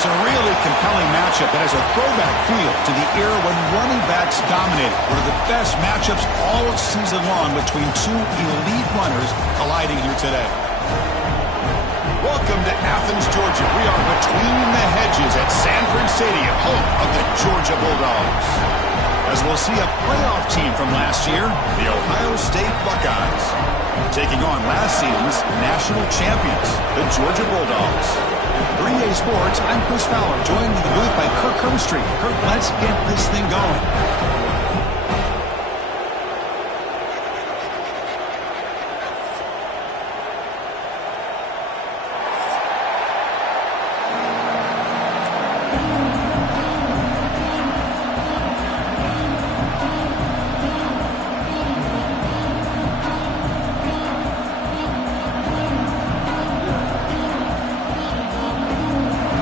It's a really compelling matchup that has a throwback feel to the era when running backs dominated. One of the best matchups all season long between two elite runners colliding here today. Welcome to Athens, Georgia. We are between the hedges at Sanford Stadium, home of the Georgia Bulldogs. As we'll see a playoff team from last year, the Ohio State Buckeyes, taking on last season's national champions, the Georgia Bulldogs. For EA Sports, I'm Chris Fowler, joined in the booth by Kirk Hermstreet. Kirk, let's get this thing going.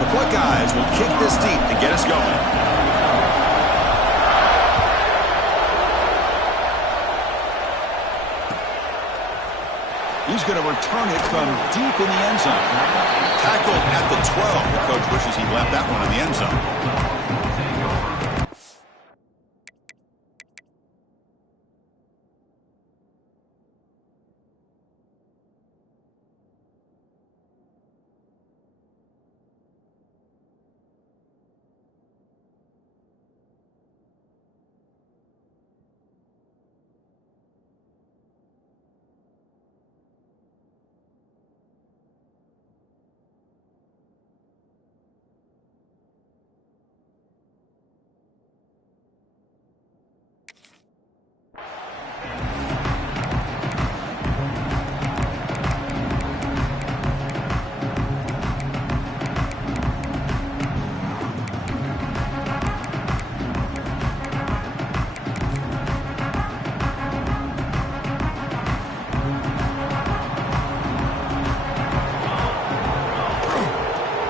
Buckeyes will kick this deep to get us going. He's going to return it from deep in the end zone. Tackled at the 12. The coach wishes he left that one in the end zone.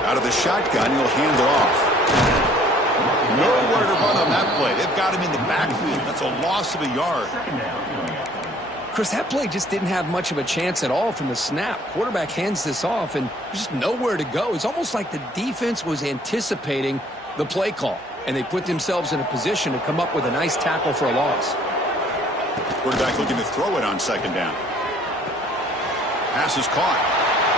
Out of the shotgun, he'll hand it off. Nowhere to run on that play. They've got him in the backfield. That's a loss of a yard. Chris, that play just didn't have much of a chance at all from the snap. Quarterback hands this off, and there's just nowhere to go. It's almost like the defense was anticipating the play call, and they put themselves in a position to come up with a nice tackle for a loss. Quarterback looking to throw it on second down. Pass is caught.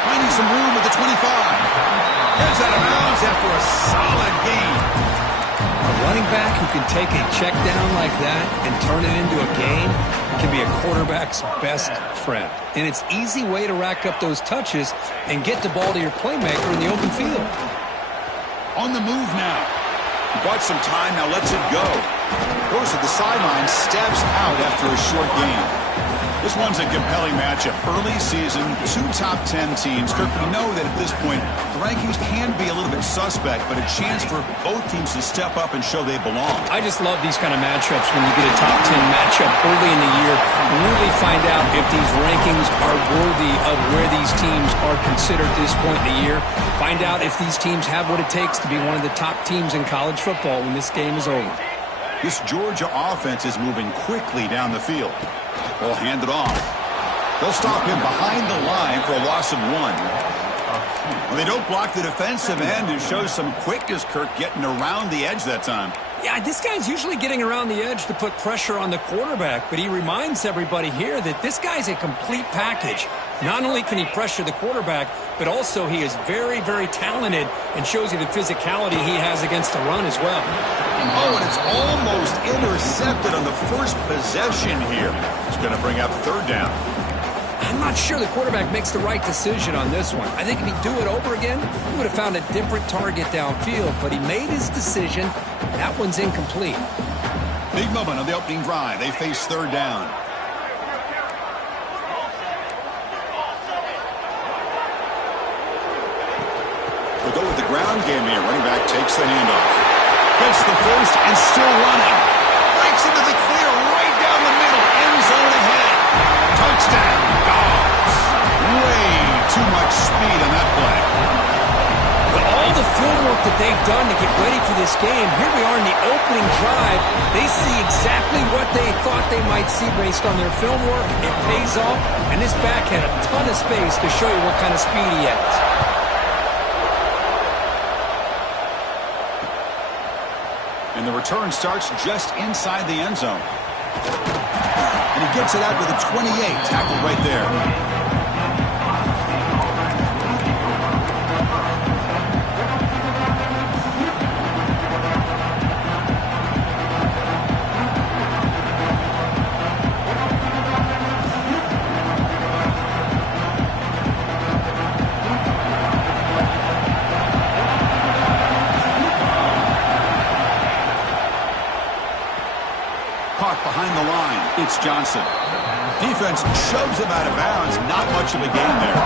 Finding some room at the 25. Gets out of bounds after a solid gain. A running back who can take a check down like that and turn it into a gain can be a quarterback's best friend. And it's an easy way to rack up those touches and get the ball to your playmaker in the open field. On the move now. He bought some time, now lets it go. Goes to the sideline, steps out after a short gain. This one's a compelling matchup. Early season, two top 10 teams. Kirk, we know that at this point, the rankings can be a little bit suspect, but a chance for both teams to step up and show they belong. I just love these kind of matchups when you get a top 10 matchup early in the year. Really find out if these rankings are worthy of where these teams are considered at this point in the year. Find out if these teams have what it takes to be one of the top teams in college football when this game is over. This Georgia offense is moving quickly down the field. They'll hand it off. They'll stop him behind the line for a loss of 1. Well, they don't block the defensive end. It shows some quickness, Kirk, getting around the edge that time. Yeah, this guy's usually getting around the edge to put pressure on the quarterback, but he reminds everybody here that this guy's a complete package. Not only can he pressure the quarterback, but also he is very, very talented and shows you the physicality he has against the run as well. Oh, and it's almost intercepted on the first possession here. It's going to bring up third down. I'm not sure the quarterback makes the right decision on this one. I think if he'd do it over again, he would have found a different target downfield, but he made his decision. That one's incomplete. Big moment on the opening drive. They face third down. We'll go with the ground game here. Running back takes the handoff. Gets the first and still running. Breaks into the clear right down the middle. End zone ahead. Touchdown. Dogs. Way too much speed on that play. With all the field work that they've done to get ready for this game, here we are in the opening drive. They see exactly what they thought they might see based on their film work. It pays off, and this back had a ton of space to show you what kind of speed he has. And the return starts just inside the end zone. And he gets it out to the 28, tackled right there. Behind the line, it's Johnson. Defense shoves him out of bounds. Not much of a gain there.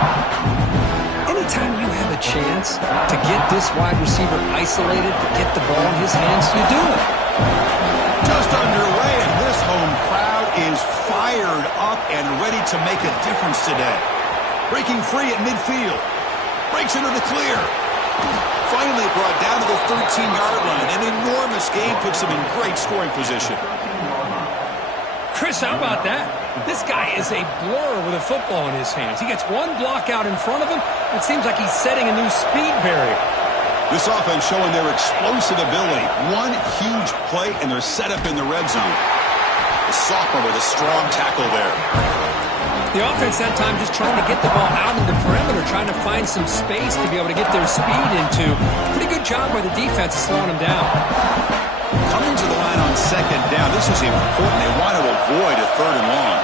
Anytime you have a chance to get this wide receiver isolated, to get the ball in his hands, you do it. Just underway, and this home crowd is fired up and ready to make a difference today. Breaking free at midfield. Breaks into the clear. Finally brought down to the 13-yard line. An enormous gain puts him in great scoring position. Chris, how about that? This guy is a blur with a football in his hands. He gets one block out in front of him. It seems like he's setting a new speed barrier. This offense showing their explosive ability. One huge play, and they're set up in the red zone. The sophomore with a strong tackle there. The offense that time just trying to get the ball out in the perimeter, trying to find some space to be able to get their speed into. Pretty good job by the defense of slowing him down. Coming to the line on second down. This is important. They want to avoid a third and long.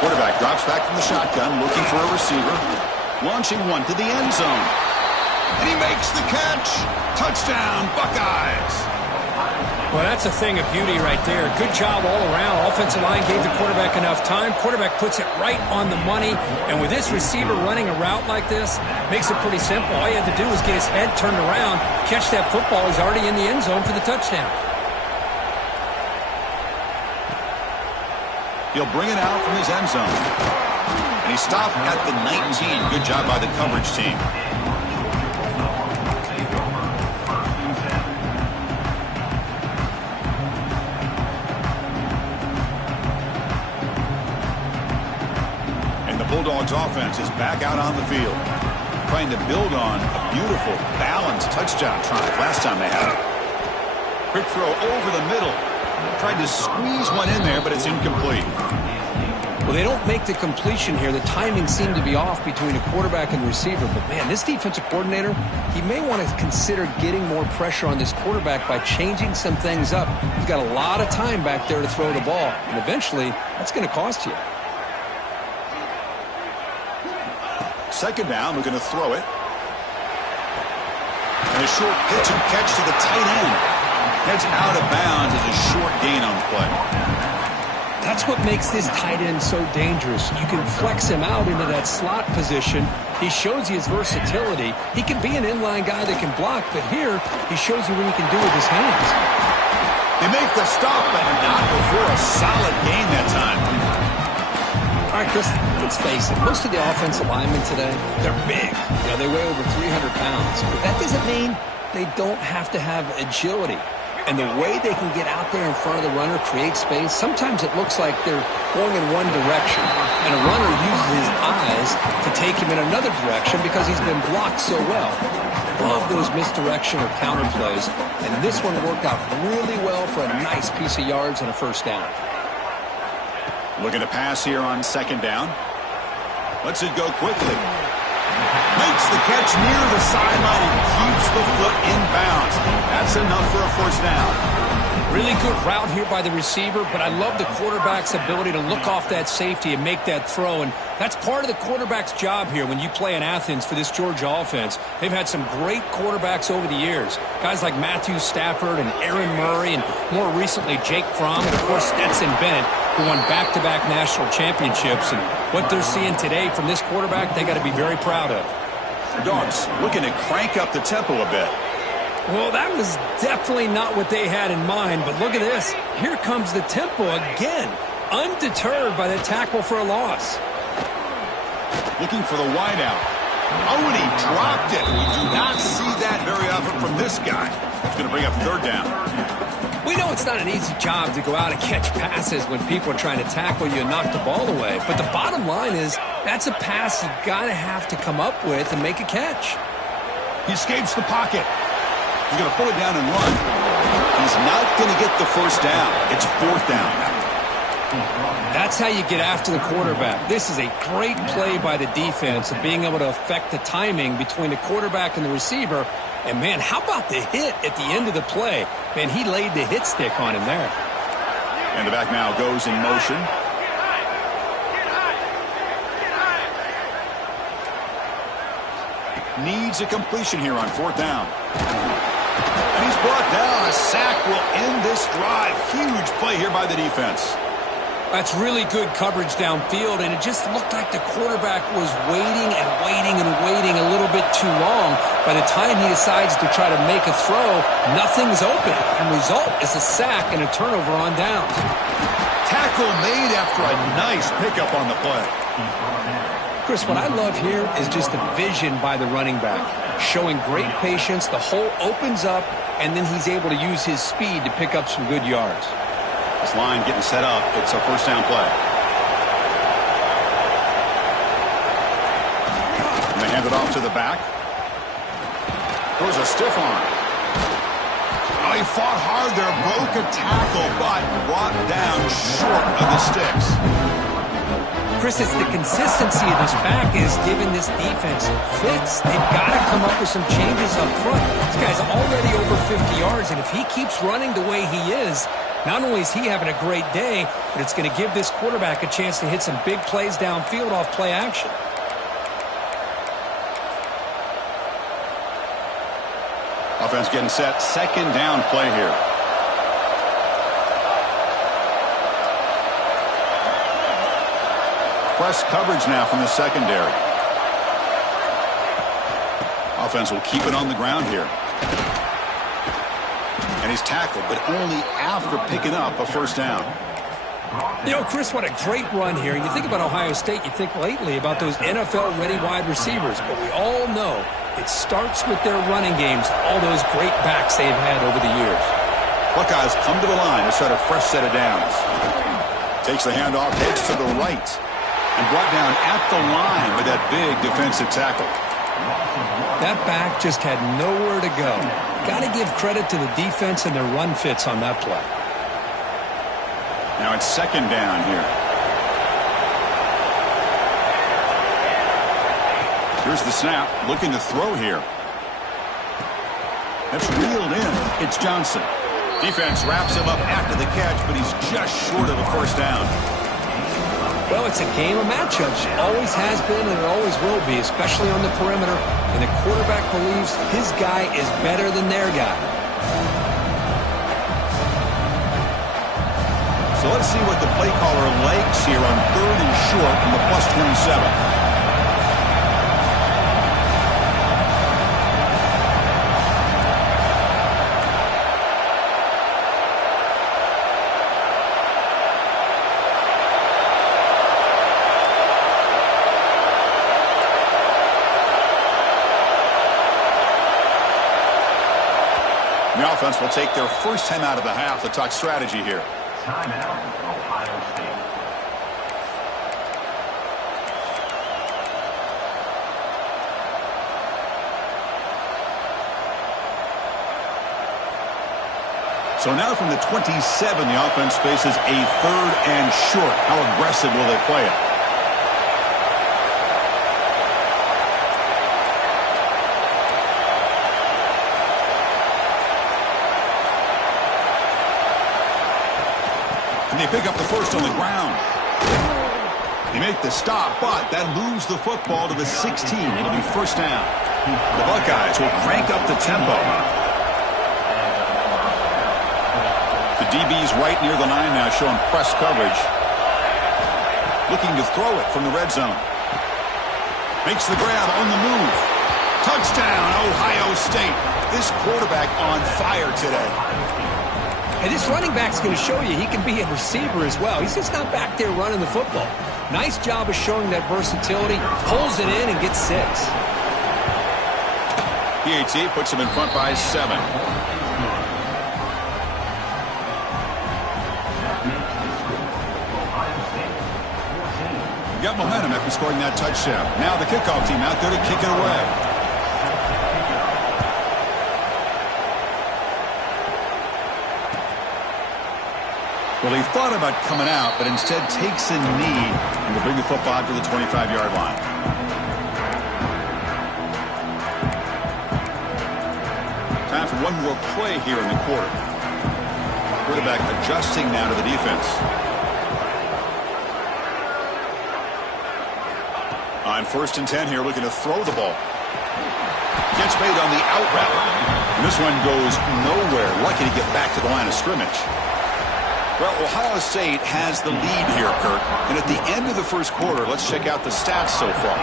Quarterback drops back from the shotgun, looking for a receiver. Launching one to the end zone. And he makes the catch. Touchdown, Buckeyes. Well, that's a thing of beauty right there. Good job all around. Offensive line gave the quarterback enough time. Quarterback puts it right on the money. And with this receiver running a route like this, makes it pretty simple. All you had to do was get his head turned around, catch that football. He's already in the end zone for the touchdown. He'll bring it out from his end zone. And he stopped at the 19. Good job by the coverage team. Bulldogs offense is back out on the field, trying to build on a beautiful, balanced touchdown drive last time they had it. Quick throw over the middle. Tried to squeeze one in there, but it's incomplete. Well, they don't make the completion here. The timing seemed to be off between a quarterback and receiver. But, man, this defensive coordinator, he may want to consider getting more pressure on this quarterback by changing some things up. He's got a lot of time back there to throw the ball, and eventually that's going to cost you. Second down, we're going to throw it. And a short pitch and catch to the tight end. Heads out of bounds as a short gain on the play. That's what makes this tight end so dangerous. You can flex him out into that slot position. He shows you his versatility. He can be an inline guy that can block, but here he shows you what he can do with his hands. They make the stop, but not before a solid gain that time. All right, Chris, let's face it. Most of the offensive linemen today, they're big. You know, they weigh over 300 pounds. But that doesn't mean they don't have to have agility. And the way they can get out there in front of the runner, create space, sometimes it looks like they're going in one direction. And a runner uses his eyes to take him in another direction because he's been blocked so well. Love those misdirection or counter plays. And this one worked out really well for a nice piece of yards and a first down. Looking to pass here on second down. Lets it go quickly. Makes the catch near the sideline and keeps the foot in bounds. That's enough for a first down. Really good route here by the receiver, but I love the quarterback's ability to look off that safety and make that throw. And that's part of the quarterback's job here when you play in Athens for this Georgia offense. They've had some great quarterbacks over the years. Guys like Matthew Stafford and Aaron Murray, and more recently Jake Fromm, and of course Stetson Bennett, who won back-to-back national championships. And what they're seeing today from this quarterback, they got to be very proud of. The Dogs looking to crank up the tempo a bit. Well, that was definitely not what they had in mind, but look at this. Here comes the tempo again, undeterred by the tackle for a loss. Looking for the wideout. Oh, and he dropped it. We do not see that very often from this guy. It's going to bring up third down. We know it's not an easy job to go out and catch passes when people are trying to tackle you and knock the ball away. But the bottom line is that's a pass you got to have to come up with and make a catch. He escapes the pocket. He's going to pull it down and run. He's not going to get the first down. It's fourth down. That's how you get after the quarterback. This is a great play by the defense of being able to affect the timing between the quarterback and the receiver. And, man, how about the hit at the end of the play? Man, he laid the hit stick on him there. And the back now goes in motion. Needs a completion here on fourth down. And he's brought down. A sack will end this drive. Huge play here by the defense. That's really good coverage downfield, and it just looked like the quarterback was waiting and waiting and waiting a little bit too long. By the time he decides to try to make a throw, nothing's open. And the result is a sack and a turnover on downs. Tackle made after a nice pickup on the play. Chris, what I love here is just the vision by the running back. Showing great patience, the hole opens up, and then he's able to use his speed to pick up some good yards. This line getting set up. It's a first down play. And they hand it off to the back. Throws a stiff arm. Oh, he fought hard there. Broke a tackle, but brought down short of the sticks. Chris, it's the consistency of this back is giving this defense fits. They've got to come up with some changes up front. This guy's already over 50 yards, and if he keeps running the way he is, not only is he having a great day, but it's going to give this quarterback a chance to hit some big plays downfield off play action. Offense getting set. Second down play here. Press coverage now from the secondary. Offense will keep it on the ground here. And he's tackled, but only after picking up a first down. You know, Chris, what a great run here. You think about Ohio State, you think lately about those NFL-ready wide receivers, but we all know it starts with their running games, all those great backs they've had over the years. Buckeyes come to the line to set a fresh set of downs. Takes the handoff, heads to the right, and brought down at the line with that big defensive tackle. That back just had nowhere to go. Got to give credit to the defense and their run fits on that play. Now it's second down here. Here's the snap, looking to throw here. That's reeled in. It's Johnson. Defense wraps him up after the catch, but he's just short of a first down. Well, it's a game of matchups. Always has been and it always will be, especially on the perimeter. And the quarterback believes his guy is better than their guy. So let's see what the play caller likes here on third and short from the plus 27. The offense will take their first time out of the half to talk strategy here. Timeout, Ohio State. So now from the 27, the offense faces a third and short. How aggressive will they play it? They pick up the first on the ground. They make the stop, but that moves the football to the 16. It'll be first down. The Buckeyes will crank up the tempo. The DB's right near the line now, showing press coverage. Looking to throw it from the red zone. Makes the grab on the move. Touchdown, Ohio State. This quarterback on fire today. And this running back's going to show you he can be a receiver as well. He's just not back there running the football. Nice job of showing that versatility. Pulls it in and gets 6. PAT puts him in front by 7. Got momentum after scoring that touchdown. Now the kickoff team out there to kick it away. Well, he thought about coming out, but instead takes a knee and will bring the football out to the 25-yard line. Time for one more play here in the quarter. Quarterback adjusting now to the defense. On 1st and 10 here, looking to throw the ball. Gets made on the out route. And this one goes nowhere. Lucky to get back to the line of scrimmage. Well, Ohio State has the lead here, Kirk. And at the end of the first quarter, let's check out the stats so far.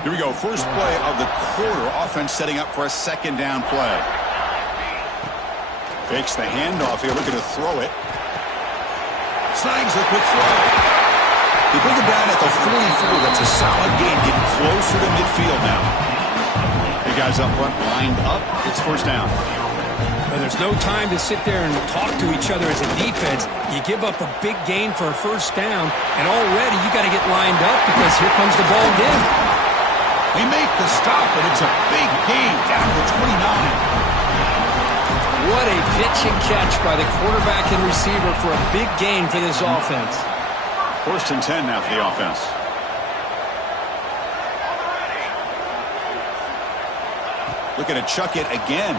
Here we go. First play of the quarter. Offense setting up for a 2nd down play. Fakes the handoff here, looking to throw it. Snags the quick throw. They bring it down at the 44. That's a solid gain. Getting closer to midfield now. You guys up front lined up. It's 1st down. Well, there's no time to sit there and talk to each other as a defense. You give up a big gain for a 1st down, and already you got to get lined up because here comes the ball again. They make the stop, but it's a big gain down to 29. What a pitch and catch by the quarterback and receiver for a big gain for this offense. 1st and 10 now for the offense. Looking to chuck it again.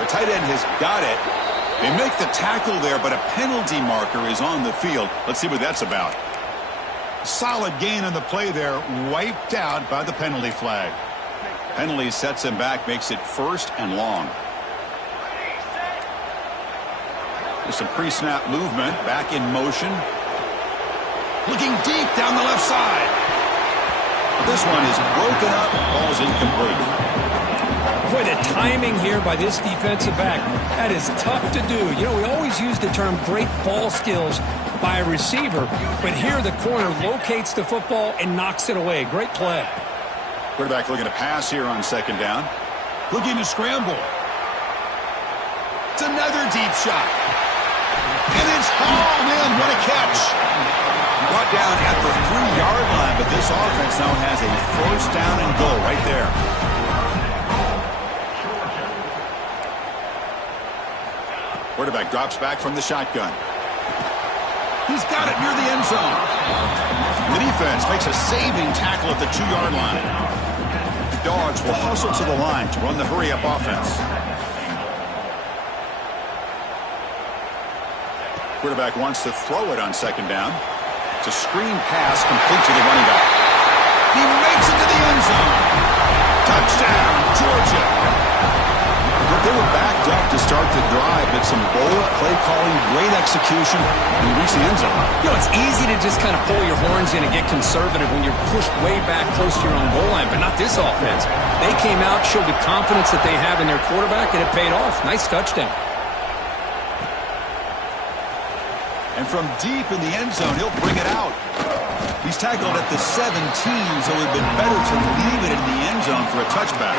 The tight end has got it. They make the tackle there, but a penalty marker is on the field. Let's see what that's about. Solid gain on the play there. Wiped out by the penalty flag. Penalty sets him back, makes it 1st and long. There's some pre-snap movement. Back in motion. Looking deep down the left side. This one is broken up. Ball's incomplete. Boy, the timing here by this defensive back, that is tough to do. You know, we always use the term great ball skills by a receiver, but here the corner locates the football and knocks it away. Great play. Quarterback looking to pass here on 2nd down. Looking to scramble. It's another deep shot. And it's hauled in. What a catch. Brought down at the 3-yard line, but this offense now has a 1st down and goal right there. Quarterback drops back from the shotgun. He's got it near the end zone. The defense makes a saving tackle at the 2-yard line. The Dogs will hustle to the line to run the hurry-up offense. Quarterback wants to throw it on 2nd down. It's a screen pass complete to the running back. He makes it to the end zone. Touchdown, Georgia. They were backed up to start the drive, but some bold play calling, great execution, and reach the end zone. You know, it's easy to just kind of pull your horns in and get conservative when you're pushed way back close to your own goal line, but not this offense. They came out, showed the confidence that they have in their quarterback, and it paid off. Nice touchdown. And from deep in the end zone, he'll bring it out. He's tackled at the 17, so it would have been better to leave it in the end zone for a touchback.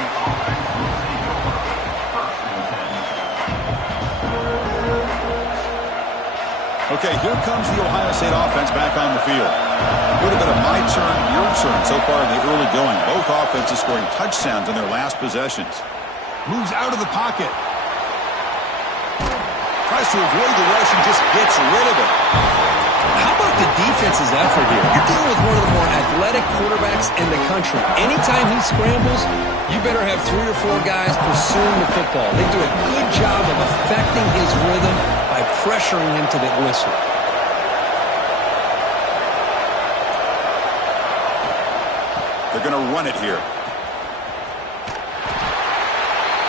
Okay, here comes the Ohio State offense back on the field. Would have been a my turn, your turn so far in the early going. Both offenses scoring touchdowns in their last possessions. Moves out of the pocket. Tries to avoid the rush and just gets rid of it. How about the defense's effort here? You're dealing with one of the more athletic quarterbacks in the country. Anytime he scrambles, you better have 3 or 4 guys pursuing the football. They do a good job of affecting his rhythm by pressuring him to the whistle. They're going to run it here.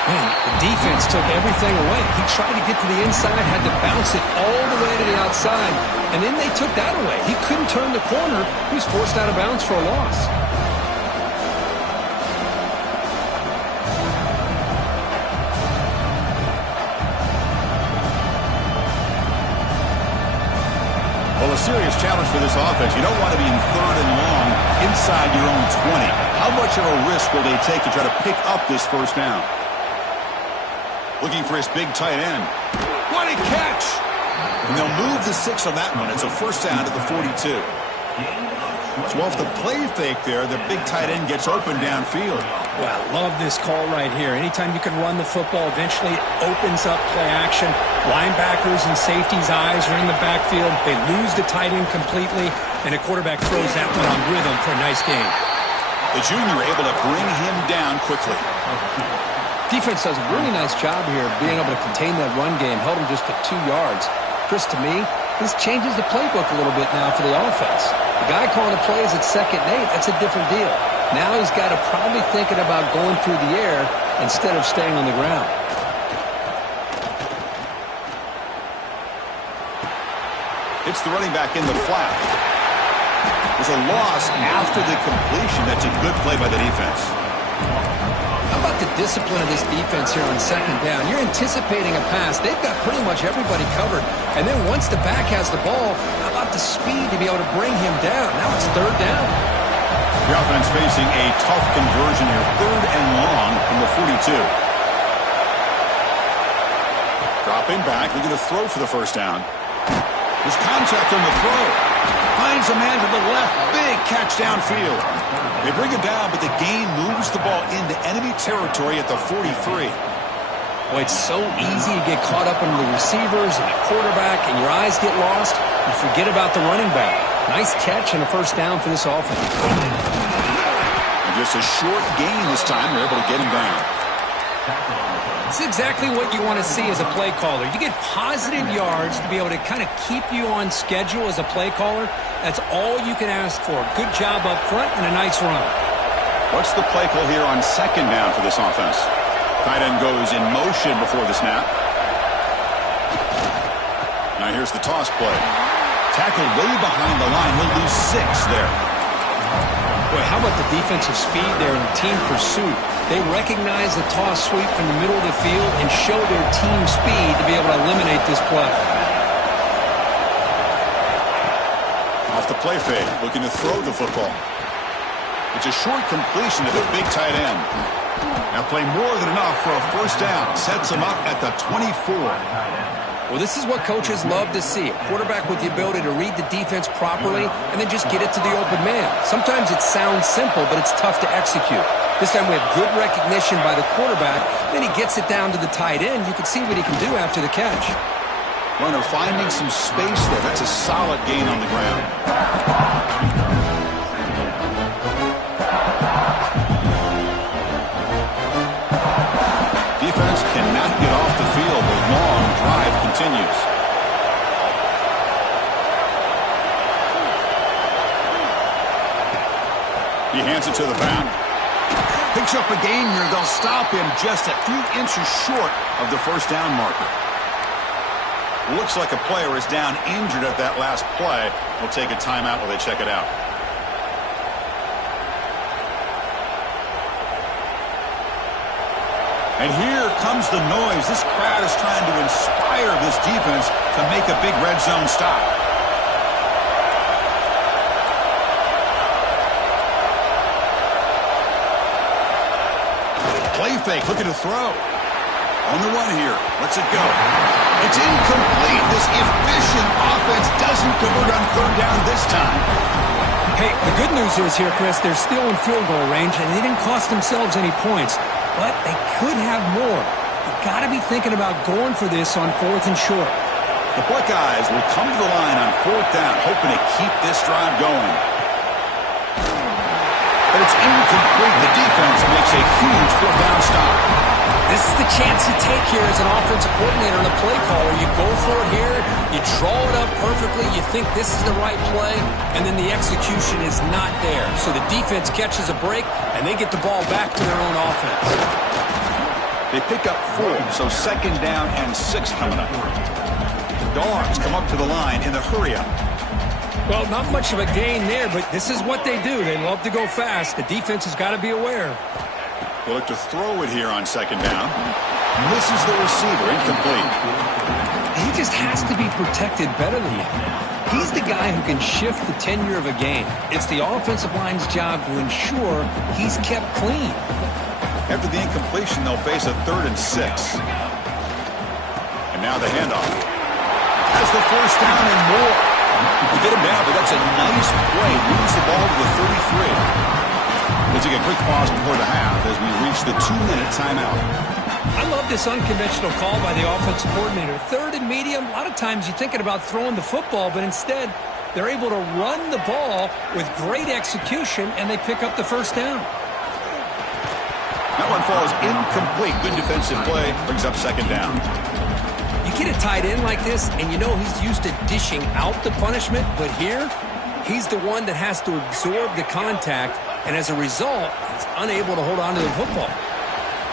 Man, the defense took everything away. He tried to get to the inside, had to bounce it all the way to the outside, and then they took that away. He couldn't turn the corner. He was forced out of bounds for a loss. Well, a serious challenge for this offense. You don't want to be in 3rd and long inside your own 20. How much of a risk will they take to try to pick up this 1st down? Looking for his big tight end. What a catch! And they'll move the 6 on that one. It's a 1st down to the 42. So off the play fake there, the big tight end gets open downfield. Well, I love this call right here. Anytime you can run the football, eventually it opens up play action. Linebackers and safeties' eyes are in the backfield. They lose the tight end completely, and the quarterback throws that one on rhythm for a nice gain. The junior able to bring him down quickly. Defense does a really nice job here of being able to contain that run game, held him just to 2 yards. Chris, to me, this changes the playbook a little bit now for the offense. The guy calling the plays at 2nd and 8, that's a different deal. Now he's got to probably thinking about going through the air instead of staying on the ground. It's the running back in the flat. There's a loss after the completion. That's a good play by the defense. How about the discipline of this defense here on 2nd down? You're anticipating a pass. They've got pretty much everybody covered. And then once the back has the ball, how about the speed to be able to bring him down? Now it's 3rd down. The offense facing a tough conversion here. 3rd and long from the 42. Dropping back, looking to throw for the 1st down. There's contact on the throw. Finds a man to the left. Big catch downfield. They bring it down, but the gain moves the ball into enemy territory at the 43. Boy, it's so easy to get caught up in the receivers and the quarterback, and your eyes get lost. You forget about the running back. Nice catch and a 1st down for this offense. And just a short gain this time. They're able to get him down. It's exactly what you want to see as a play caller. You get positive yards to be able to kind of keep you on schedule as a play caller. That's all you can ask for. Good job up front and a nice run. What's the play call here on 2nd down for this offense? Tight end goes in motion before the snap. Now here's the toss play. Tackled way behind the line. He'll lose 6 there. Boy, how about the defensive speed there in team pursuit? They recognize the toss sweep from the middle of the field and show their team speed to be able to eliminate this play. Off the play fake, looking to throw the football. It's a short completion to the big tight end. Now play more than enough for a 1st down. Sets him up at the 24. Well, this is what coaches love to see. A quarterback with the ability to read the defense properly and then just get it to the open man. Sometimes it sounds simple, but it's tough to execute. This time we have good recognition by the quarterback. Then he gets it down to the tight end. You can see what he can do after the catch. Runner finding some space there. That's a solid gain on the ground. Defense cannot get off the field. The long drive continues. He hands it to the back. Picks up a gain here. They'll stop him just a few inches short of the 1st down marker. Looks like a player is down injured at that last play. We'll take a timeout while they check it out. And here comes the noise. This crowd is trying to inspire this defense to make a big red zone stop. Play fake, looking to throw. On the run here. Lets it go. It's incomplete. This efficient offense doesn't convert on 3rd down this time. Hey, the good news is here, Chris, they're still in field goal range, and they didn't cost themselves any points. But they could have more. You got to be thinking about going for this on 4th and short. The Buckeyes will come to the line on 4th down, hoping to keep this drive going. But it's incomplete. The defense makes a huge 4th down stop. This is the chance you take here as an offensive coordinator and a play caller. You go for it here, you draw it up perfectly, you think this is the right play, and then the execution is not there. So the defense catches a break, and they get the ball back to their own offense. They pick up 4, so 2nd down and 6 coming up. Dogs come up to the line in the hurry-up. Well, not much of a gain there, but this is what they do. They love to go fast. The defense has got to be aware. They look to throw it here on 2nd down. Misses the receiver, incomplete. He just has to be protected better than that. He's the guy who can shift the tenure of a game. It's the offensive line's job to ensure he's kept clean. After the incompletion, they'll face a 3rd and 6. And now the handoff. Has the 1st down and more. You get him down, but that's a nice play. Moves the ball to the 33. We'll take a quick pause before the half as we reach the 2-minute timeout. I love this unconventional call by the offensive coordinator. Third and medium, a lot of times you're thinking about throwing the football, but instead they're able to run the ball with great execution, and they pick up the first down. That one falls incomplete. Good defensive play. Brings up second down. You get a tight end like this, and you know he's used to dishing out the punishment, but here, he's the one that has to absorb the contact, and as a result, he's unable to hold on to the football.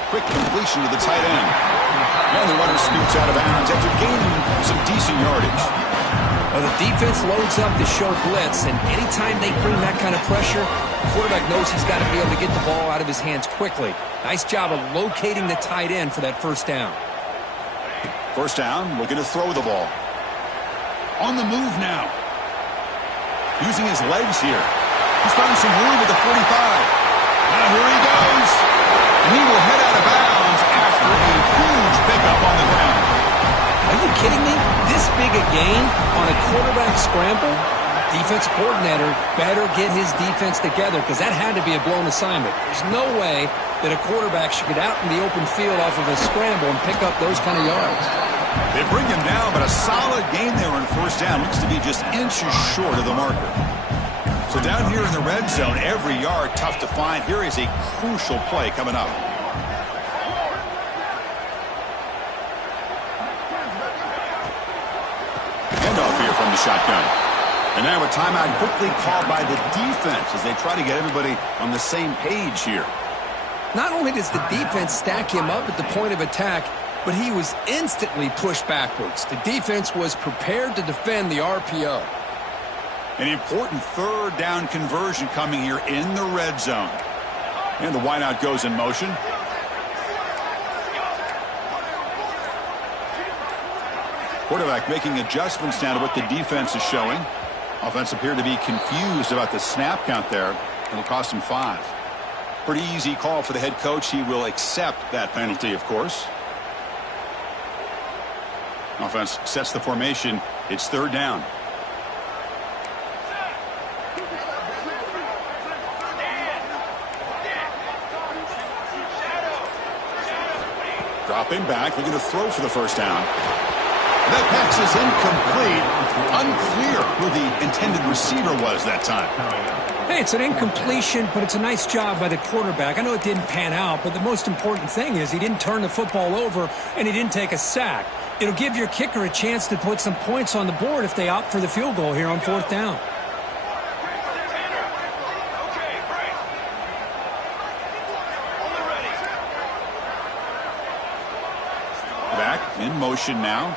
Quick completion to the tight end. And the runner scoots out of bounds after gaining some decent yardage. Well, the defense loads up to show blitz, and anytime they bring that kind of pressure, the quarterback knows he's got to be able to get the ball out of his hands quickly. Nice job of locating the tight end for that first down. First down, looking to throw the ball. On the move now. Using his legs here. He's found some room at the 45. Now here he goes. And he will head out of bounds after a huge pickup on the ground. Are you kidding me? This big a gain on a quarterback scramble? Defensive coordinator better get his defense together because that had to be a blown assignment. There's no way that a quarterback should get out in the open field off of a scramble and pick up those kind of yards. They bring him down, but a solid gain there on first down. Looks to be just inches short of the marker. So down here in the red zone, every yard tough to find. Here is a crucial play coming up. Handoff here from the shotgun. And now a timeout quickly called by the defense as they try to get everybody on the same page here. Not only does the defense stack him up at the point of attack, but he was instantly pushed backwards. The defense was prepared to defend the RPO. An important third down conversion coming here in the red zone. And the wideout goes in motion. Quarterback making adjustments now to what the defense is showing. Offense appeared to be confused about the snap count there. It'll cost him 5. Pretty easy call for the head coach. He will accept that penalty, of course. Offense sets the formation. It's third down. Dropping back, looking to throw for the first down. That pass is incomplete. Unclear who the intended receiver was that time. Hey, it's an incompletion, but it's a nice job by the quarterback. I know it didn't pan out, but the most important thing is he didn't turn the football over and he didn't take a sack. It'll give your kicker a chance to put some points on the board if they opt for the field goal here on fourth down. Back in motion now.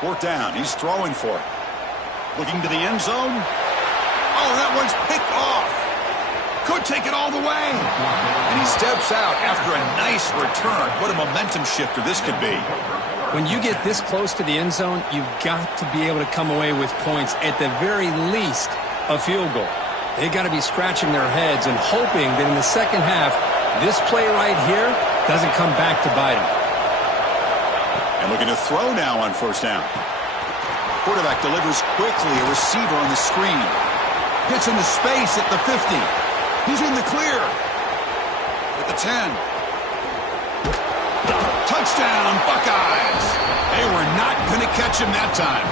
Fourth down. He's throwing for it. Looking to the end zone. Oh, that one's picked off. Could take it all the way. And he steps out after a nice return. What a momentum shifter this could be. When you get this close to the end zone, you've got to be able to come away with points. At the very least, a field goal. They've got to be scratching their heads and hoping that in the second half, this play right here doesn't come back to bite them. And looking to throw now on first down. Quarterback delivers quickly. A receiver on the screen. Gets into space at the 50. He's in the clear. At the 10. Touchdown, Buckeyes. They were not going to catch him that time.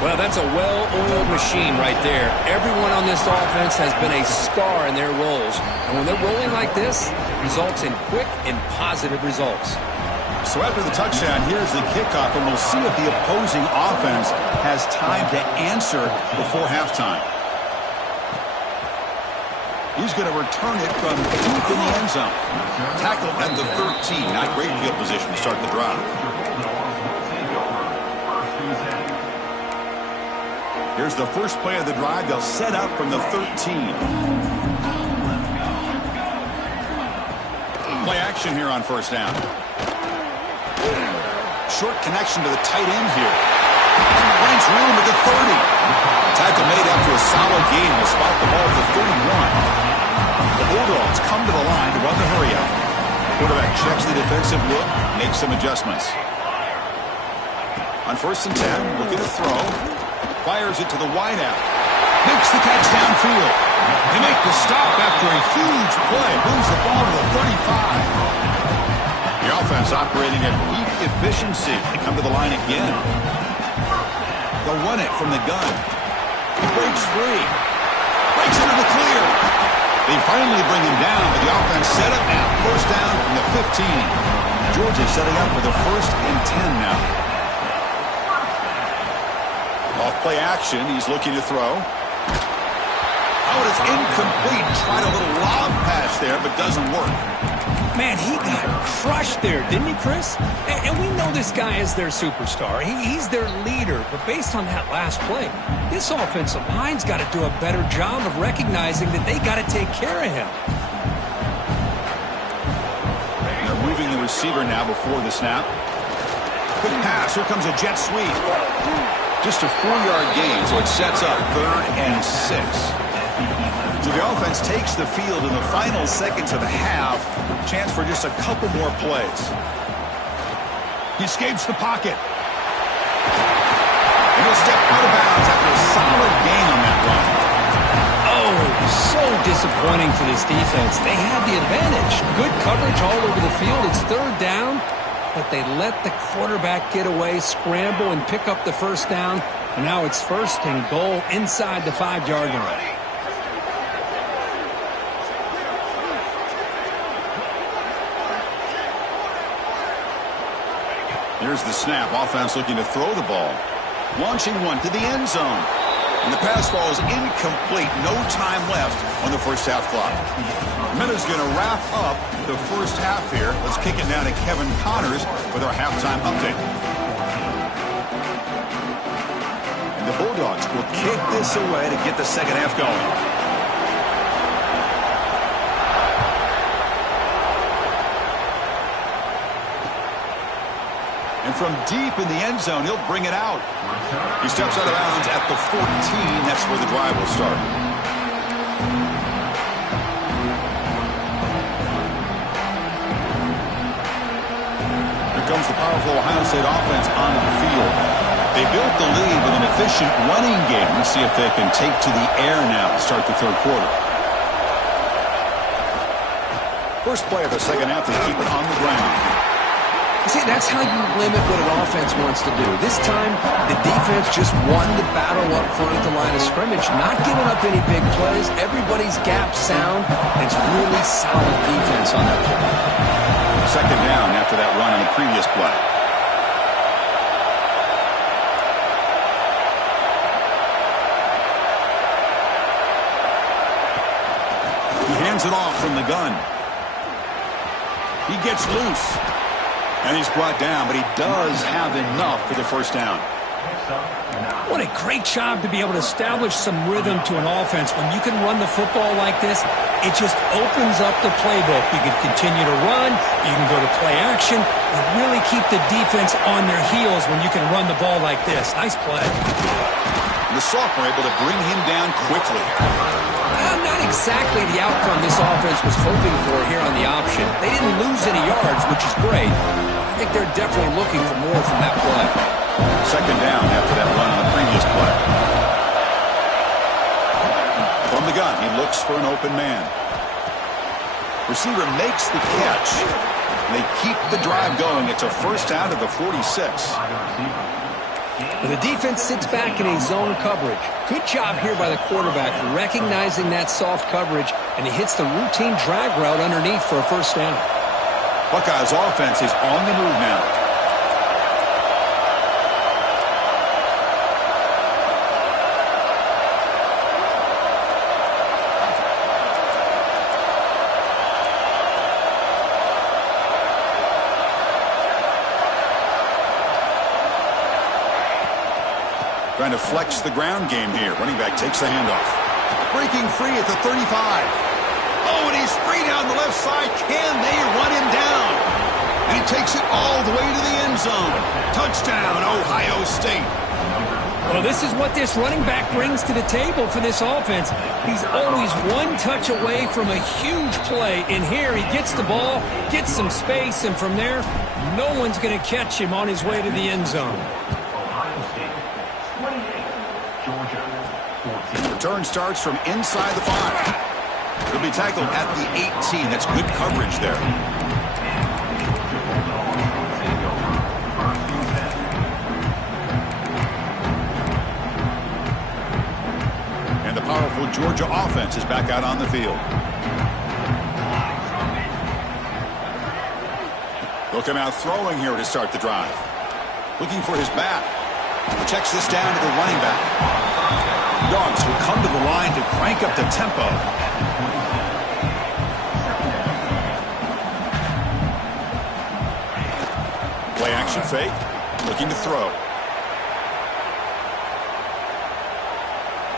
Well, that's a well-oiled machine right there. Everyone on this offense has been a star in their roles. And when they're rolling like this, results in quick and positive results. So after the touchdown, here's the kickoff, and we'll see if the opposing offense has time to answer before halftime. He's going to return it from deep in the end zone. Tackle at the 13. Not great field position to start the drive. Here's the first play of the drive. They'll set up from the 13. Play action here on first down. Short connection to the tight end here. Finds room at the 30. Tackle made after a solid gain. Will spot the ball at the 31. The Bulldogs come to the line to run the hurry up. Quarterback checks the defensive look, makes some adjustments. On 1st and 10, looking to throw. Fires it to the wideout. Makes the catch downfield. They make the stop after a huge play. Moves the ball to the 35. The offense operating at peak efficiency. They come to the line again. They'll run it from the gun. Breaks free. Breaks into the clear. They finally bring him down, but the offense set up now. 1st down from the 15. Georgia setting up with a 1st and 10 now. Off play action, he's looking to throw. Oh, it's incomplete. Tried a little lob pass there, but doesn't work. Man, he got crushed there, didn't he, Chris? And we know this guy is their superstar. He's their leader. But based on that last play, this offensive line's got to do a better job of recognizing that they got to take care of him. They're moving the receiver now before the snap. Quick pass. Here comes a jet sweep. Just a 4-yard gain, so it sets up 3rd and 6. So the offense takes the field in the final seconds of the half. Chance for just a couple more plays. He escapes the pocket. And he'll step out of bounds after a solid gain on that run. Oh, so disappointing for this defense. They had the advantage. Good coverage all over the field. It's 3rd down, but they let the quarterback get away, scramble, and pick up the 1st down. And now it's 1st and goal inside the 5-yard line. Here's the snap. Offense looking to throw the ball. Launching one to the end zone. And the pass falls incomplete. No time left on the 1st half clock. Minuta's going to wrap up the 1st half here. Let's kick it down to Kevin Connors with our halftime update. And the Bulldogs will kick this away to get the 2nd half going. And from deep in the end zone, he'll bring it out. He steps out of bounds at the 14. That's where the drive will start. Here comes the powerful Ohio State offense onto the field. They built the lead with an efficient running game. Let's see if they can take to the air now to start the 3rd quarter. First play of the 2nd half, they keep it on the ground. See, that's how you limit what an offense wants to do. This time, the defense just won the battle up front at the line of scrimmage, not giving up any big plays. Everybody's gap sound. It's really solid defense on that play. 2nd down after that run on the previous play. He hands it off from the gun. He gets loose. And he's brought down, but he does have enough for the 1st down. What a great job to be able to establish some rhythm to an offense. When you can run the football like this, it just opens up the playbook. You can continue to run. You can go to play action. And really keep the defense on their heels when you can run the ball like this. Nice play. The sophomore able to bring him down quickly. Not exactly the outcome this offense was hoping for here on the option. They didn't lose any yards, which is great. I think they're definitely looking for more from that play. 2nd down after that run on the previous play. From the gun, he looks for an open man. Receiver makes the catch. They keep the drive going. It's a 1st down to the 46. The defense sits back in a zone coverage. Good job here by the quarterback recognizing that soft coverage, and he hits the routine drag route underneath for a 1st down. Buckeyes offense is on the move now. Trying to flex the ground game here. Running back takes the handoff. Breaking free at the 35. Oh, and he's free down the left side. Can they run him down? And he takes it all the way to the end zone. Touchdown, Ohio State. Well, this is what this running back brings to the table for this offense. He's always one touch away from a huge play. And here he gets the ball, gets some space, and from there, no one's going to catch him on his way to the end zone. Ohio State 28, Georgia 14. Return starts from inside the 5. He'll be tackled at the 18. That's good coverage there. And the powerful Georgia offense is back out on the field. They'll come out throwing here to start the drive. Looking for his back. Checks this down to the running back. Dogs will come to the line to crank up the tempo. Play action fake. Looking to throw.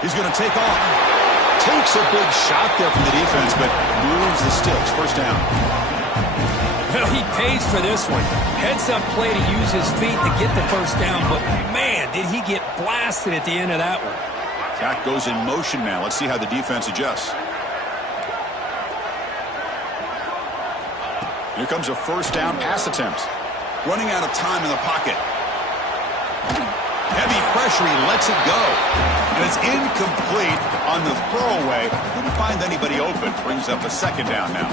He's going to take off. Takes a big shot there from the defense, but moves the sticks. First down. Well, he pays for this one. Heads-up play to use his feet to get the first down, but man, did he get blasted at the end of that one. Attack goes in motion now. Let's see how the defense adjusts. Here comes a first down pass attempt. Running out of time in the pocket. Heavy pressure, he lets it go. And it's incomplete on the throwaway. Couldn't find anybody open. Brings up a second down now.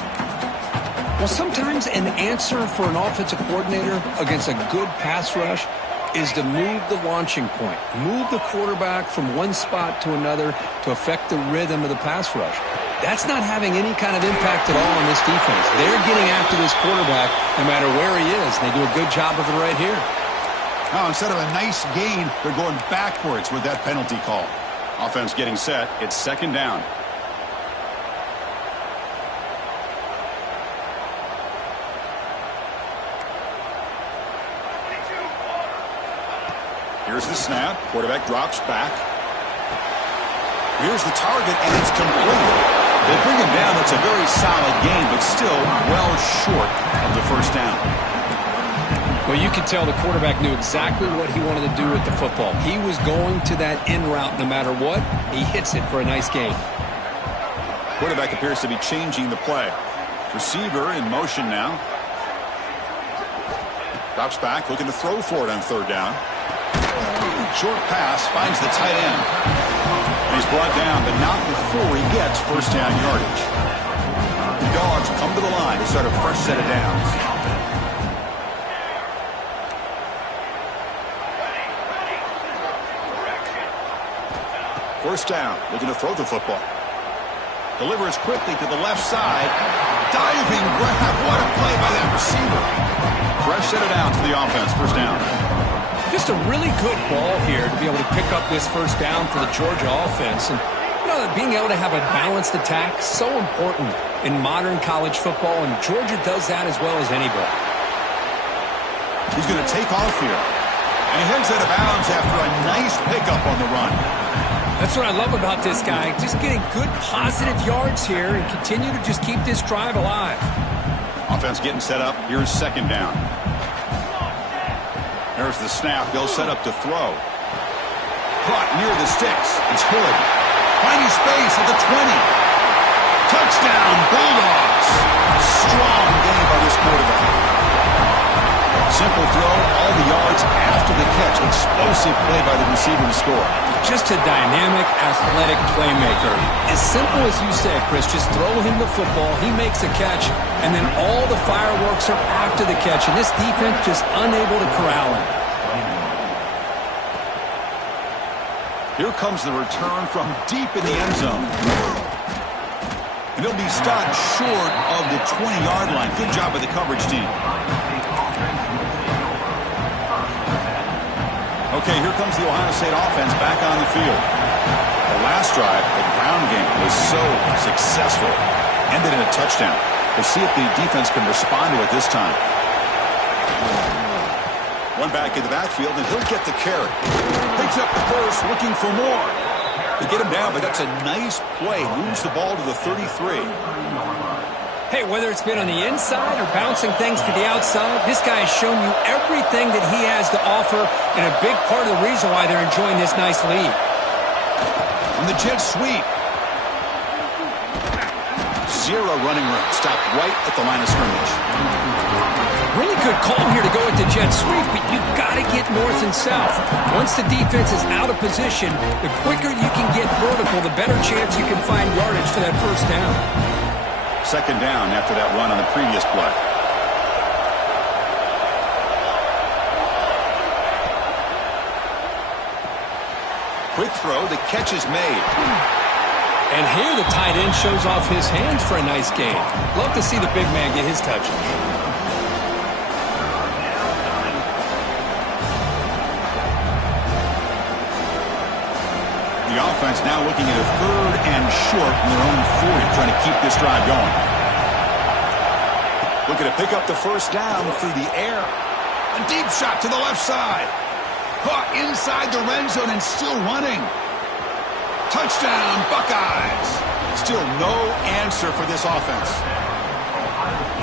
Well, sometimes an answer for an offensive coordinator against a good pass rush is to move the launching point. Move the quarterback from one spot to another to affect the rhythm of the pass rush. That's not having any kind of impact at all on this defense. They're getting after this quarterback no matter where he is. They do a good job of it right here. Now, instead of a nice gain, they're going backwards with that penalty call. Offense getting set. It's second down. Here's the snap. Quarterback drops back. Here's the target, and it's complete. They bring him down. It's a very solid game, but still well short of the first down. Well, you could tell the quarterback knew exactly what he wanted to do with the football. He was going to that in route no matter what. He hits it for a nice gain. Quarterback appears to be changing the play. Receiver in motion now. Drops back, looking to throw for it on third down. Short pass, finds the tight end. And he's brought down, but not before he gets first down yardage. The Dogs come to the line to start a fresh set of downs. First down, looking to throw the football. Delivers quickly to the left side. Diving grab, what a play by that receiver. Fresh set of downs for the offense, first down. Just a really good ball here to be able to pick up this first down for the Georgia offense. And, you know, being able to have a balanced attack, so important in modern college football, and Georgia does that as well as anybody. He's going to take off here. And he heads out of bounds after a nice pickup on the run. That's what I love about this guy. Just getting good positive yards here and continue to just keep this drive alive. Offense getting set up. Here's second down. There's the snap. They'll set up to throw. Caught near the sticks. It's Hood. Finding space at the 20. Touchdown, Bulldogs. Strong game by this quarterback. Simple throw, all the yards after the catch. Explosive play by the receiver to score. Just a dynamic, athletic playmaker. As simple as you said, Chris, just throw him the football, he makes a catch, and then all the fireworks are after the catch, and this defense just unable to corral him. Here comes the return from deep in the end zone. And he'll be stopped short of the 20-yard line. Good job by the coverage team. Okay, here comes the Ohio State offense back on the field. The last drive, the ground game, was so successful. Ended in a touchdown. We'll see if the defense can respond to it this time. One back in the backfield, and he'll get the carry. Picks up the first, looking for more. They get him down, but that's a nice play. Moves the ball to the 33. Hey, whether it's been on the inside or bouncing things to the outside, this guy has shown you everything that he has to offer, and a big part of the reason why they're enjoying this nice lead. And the jet sweep. Zero running room. Stopped right at the line of scrimmage. Really good call here to go with the jet sweep, but you've got to get north and south. Once the defense is out of position, the quicker you can get vertical, the better chance you can find yardage for that first down. Second down after that run on the previous play. Quick throw, the catch is made. And here the tight end shows off his hands for a nice gain. Love to see the big man get his touches. The offense now looking at a 3rd and short from their own 40, trying to keep this drive going. Looking to pick up the first down through the air. A deep shot to the left side. Caught inside the red zone and still running. Touchdown, Buckeyes. Still no answer for this offense.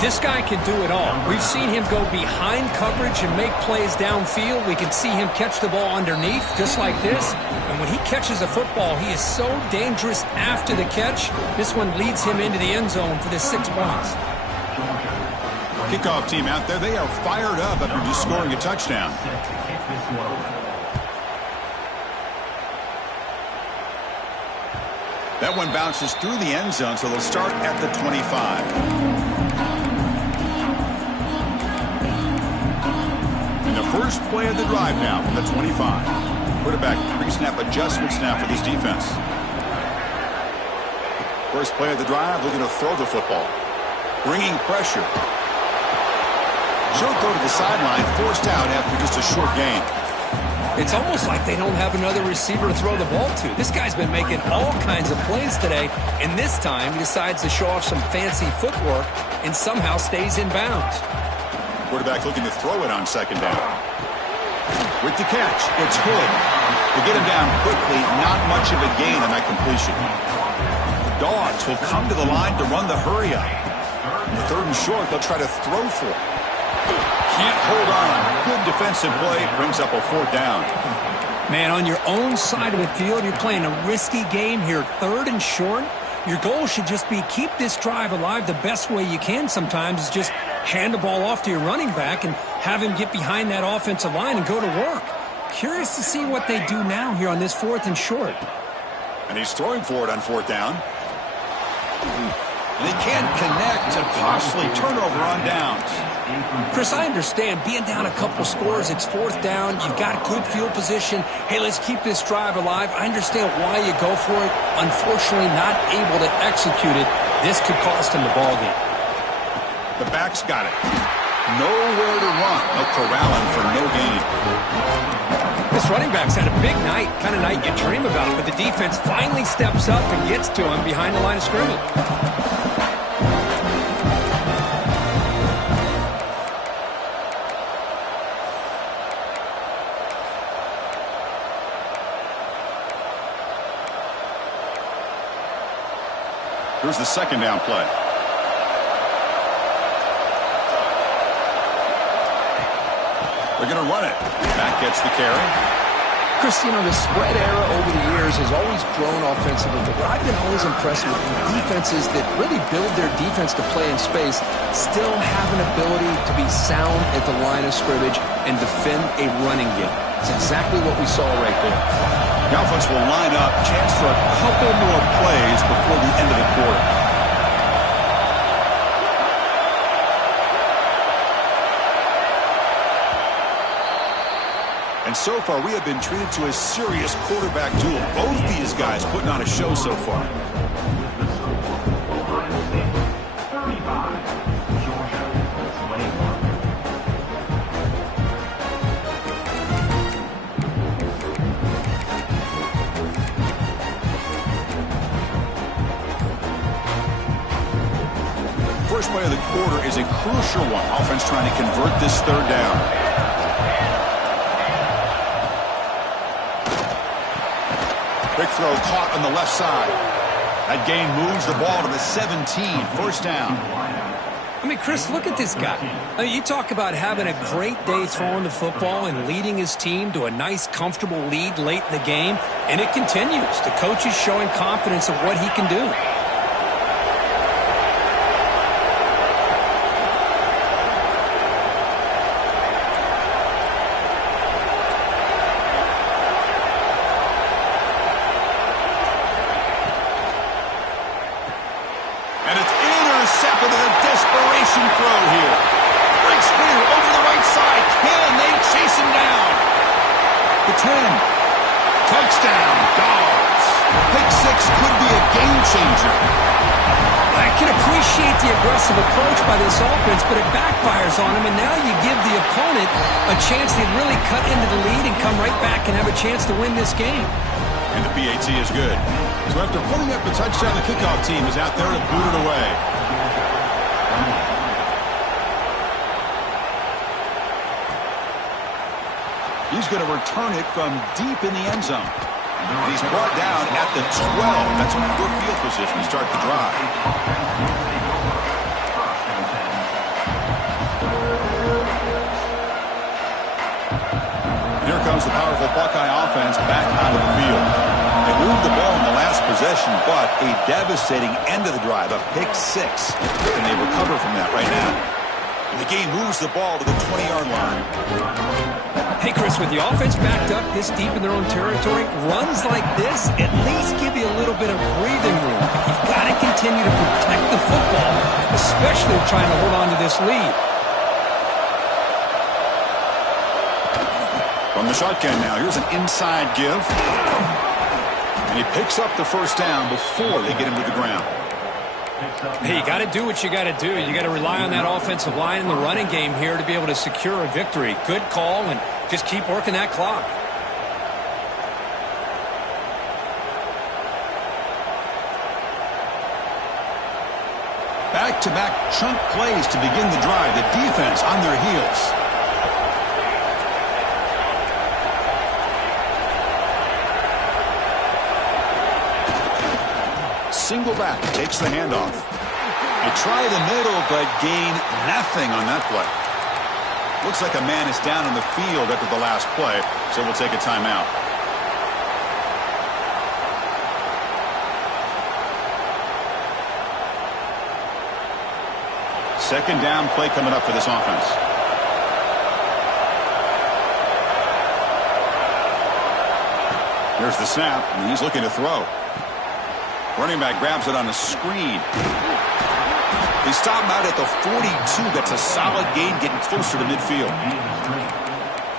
This guy can do it all. We've seen him go behind coverage and make plays downfield. We can see him catch the ball underneath, just like this. And when he catches a football, he is so dangerous after the catch. This one leads him into the end zone for the 6 points. Kickoff team out there, they are fired up after just scoring a touchdown. That one bounces through the end zone, so they'll start at the 25. First play of the drive now from the 25. Quarterback pre-snap adjustments now for this defense. First play of the drive, looking to throw the football. Bringing pressure. Short throw to the sideline, forced out after just a short gain. It's almost like they don't have another receiver to throw the ball to. This guy's been making all kinds of plays today, and this time he decides to show off some fancy footwork and somehow stays in bounds. Quarterback looking to throw it on second down. With the catch, it's Hood. To get him down quickly, not much of a gain on that completion. The Dogs will come to the line to run the hurry up. The 3rd and short, they'll try to throw for it. Can't hold on. Good defensive play, brings up a 4th down. Man, on your own side of the field, you're playing a risky game here. 3rd and short. Your goal should just be keep this drive alive the best way you can sometimes is just hand the ball off to your running back and have him get behind that offensive line and go to work. Curious to see what they do now here on this 4th and short. And he's throwing for it on 4th down. And he can't connect. A costly turnover on downs. Chris, I understand being down a couple scores, it's 4th down, you've got good field position. Hey, let's keep this drive alive. I understand why you go for it. Unfortunately, not able to execute it. This could cost him the ball game. The back's got it. Nowhere to run. No corralling for no gain. This running back's had a big night, kind of night you dream about, but the defense finally steps up and gets to him behind the line of scrimmage. Here's the second down play. They're going to run it. Back gets the carry. Chris, you know, the spread era over the years has always grown offensively, but what I've been always impressed with the defenses that really build their defense to play in space still have an ability to be sound at the line of scrimmage and defend a running game. It's exactly what we saw right there. The offense will line up, chance for a couple more plays before the end of the quarter. And so far, we have been treated to a serious quarterback duel. Both these guys putting on a show so far. First play of the quarter is a crucial one. Offense trying to convert this 3rd down. Quick throw caught on the left side. That gain moves the ball to the 17, first down. I mean, Chris, look at this guy. I mean, you talk about having a great day throwing the football and leading his team to a nice, comfortable lead late in the game, and it continues. The coach is showing confidence of what he can do. And it's intercepted in a desperation throw here. Breaks clear over the right side. Can they chase him down? The 10. Touchdown, Dogs. Pick 6 could be a game changer. I can appreciate the aggressive approach by this offense, but it backfires on him, and now you give the opponent a chance to really cut into the lead and come right back and have a chance to win this game. And the PAT is good. So after putting up a touchdown, the kickoff team is out there to boot it away. He's going to return it from deep in the end zone. He's brought down at the 12. That's good field position to start the drive. Here comes the powerful Buckeye offense back out of the field. They moved the ball in the last possession, but a devastating end of the drive, a pick 6. And they recover from that right now. The game moves the ball to the 20-yard line. Hey, Chris, with the offense backed up this deep in their own territory, runs like this at least give you a little bit of breathing room. You've got to continue to protect the football, especially trying to hold on to this lead. From the shotgun now, here's an inside give. And he picks up the first down before they get him to the ground. Hey, you got to do what you got to do. You got to rely on that offensive line in the running game here to be able to secure a victory. Good call, and just keep working that clock. Back-to-back chunk plays to begin the drive. The defense on their heels. Single back, takes the handoff. They try the middle, but gain nothing on that play. Looks like a man is down in the field after the last play, so we'll take a timeout. Second down play coming up for this offense. Here's the snap, and he's looking to throw. Running back grabs it on a screen. They stop him out at the 42. That's a solid gain, getting closer to midfield.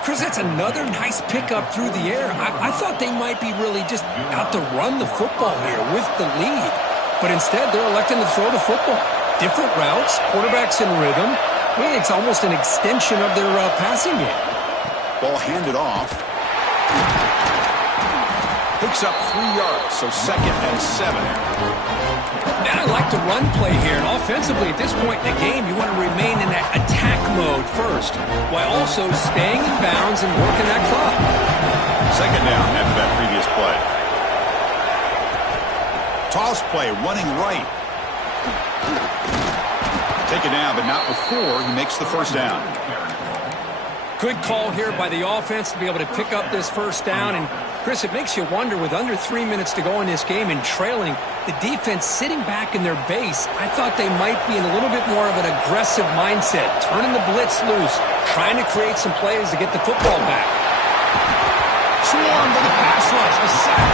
Chris, that's another nice pickup through the air. I thought they might be really just out to run the football here with the lead. But instead, they're electing to throw the football. Different routes, quarterbacks in rhythm. Really, it's almost an extension of their passing game. Ball handed off. Picks up 3 yards, so second and 7. And I like the run play here. And offensively, at this point in the game, you want to remain in that attack mode first, while also staying in bounds and working that clock. Second down after that previous play. Toss play, running right. Take it down, but not before he makes the first down. Good call here by the offense to be able to pick up this first down. And, Chris, it makes you wonder, with under 3 minutes to go in this game and trailing, the defense sitting back in their base, I thought they might be in a little bit more of an aggressive mindset, turning the blitz loose, trying to create some plays to get the football back. Swarmed by the pass rush, a sack.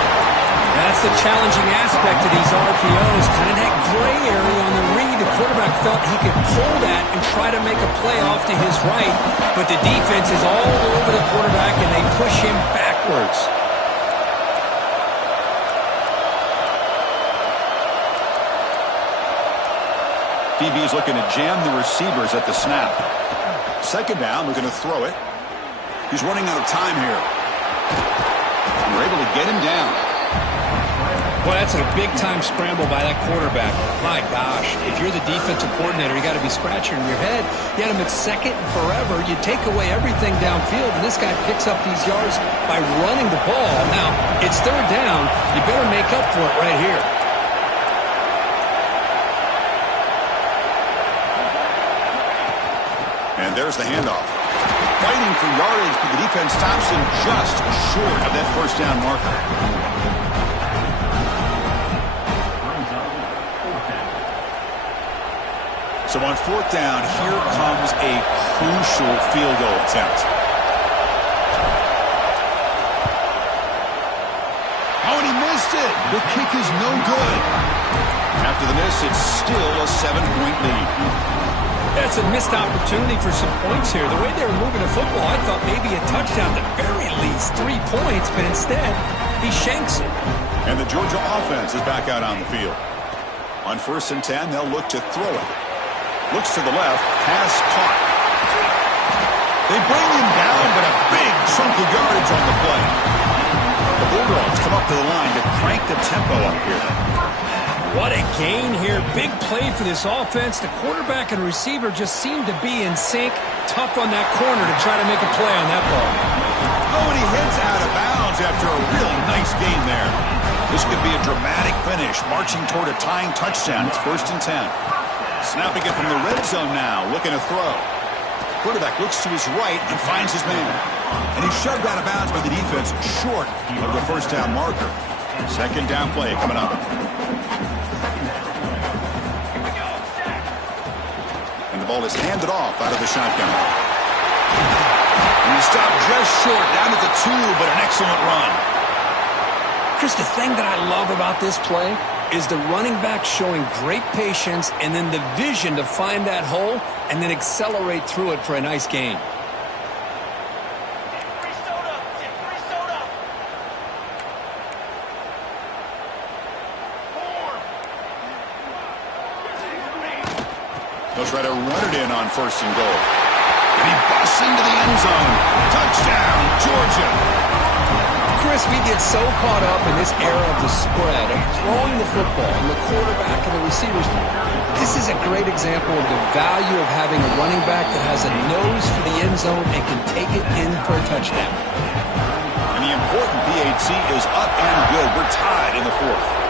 That's the challenging aspect of these RPOs, kind of that gray area on the read. The quarterback felt he could pull that and try to make a play off to his right, but the defense is all over the quarterback, and they push him backwards. DB is looking to jam the receivers at the snap. Second down, looking to throw it. He's running out of time here. And we're able to get him down. Boy, that's a big-time scramble by that quarterback. My gosh, if you're the defensive coordinator, you got to be scratching your head. You had him at second and forever. You take away everything downfield, and this guy picks up these yards by running the ball. Now, it's third down. You better make up for it right here. And there's the handoff. Fighting for yardage, but the defense stops him just short of that first down marker. So on fourth down, here comes a crucial field goal attempt. Oh, and he missed it. The kick is no good. After the miss, it's still a 7-point lead. That's a missed opportunity for some points here. The way they were moving the football, I thought maybe a touchdown, at the very least 3 points, but instead, he shanks it. And the Georgia offense is back out on the field. On 1st and 10, they'll look to throw it. Looks to the left, pass caught. They bring him down, but a big chunk of yardage on the play. The Bulldogs come up to the line to crank the tempo up here. What a gain here. Big play for this offense. The quarterback and receiver just seem to be in sync. Tough on that corner to try to make a play on that ball. Oh, and he hits out of bounds after a really nice gain there. This could be a dramatic finish, marching toward a tying touchdown. It's 1st and 10. Snapping it from the red zone now, looking to throw. Quarterback looks to his right and finds his man. And he's shoved out of bounds by the defense, short of the first down marker. 2nd down play coming up. And the ball is handed off out of the shotgun. And he stopped just short, down at the 2, but an excellent run. Chris, the thing that I love about this play is the running back showing great patience and then the vision to find that hole and then accelerate through it for a nice gain. They'll try to run it in on 1st and goal. And he busts into the end zone. Touchdown, Georgia. Chris, we get so caught up in this era of the spread, of throwing the football, and the quarterback and the receivers. This is a great example of the value of having a running back that has a nose for the end zone and can take it in for a touchdown. And the important PAT is up and good. We're tied in the 4th.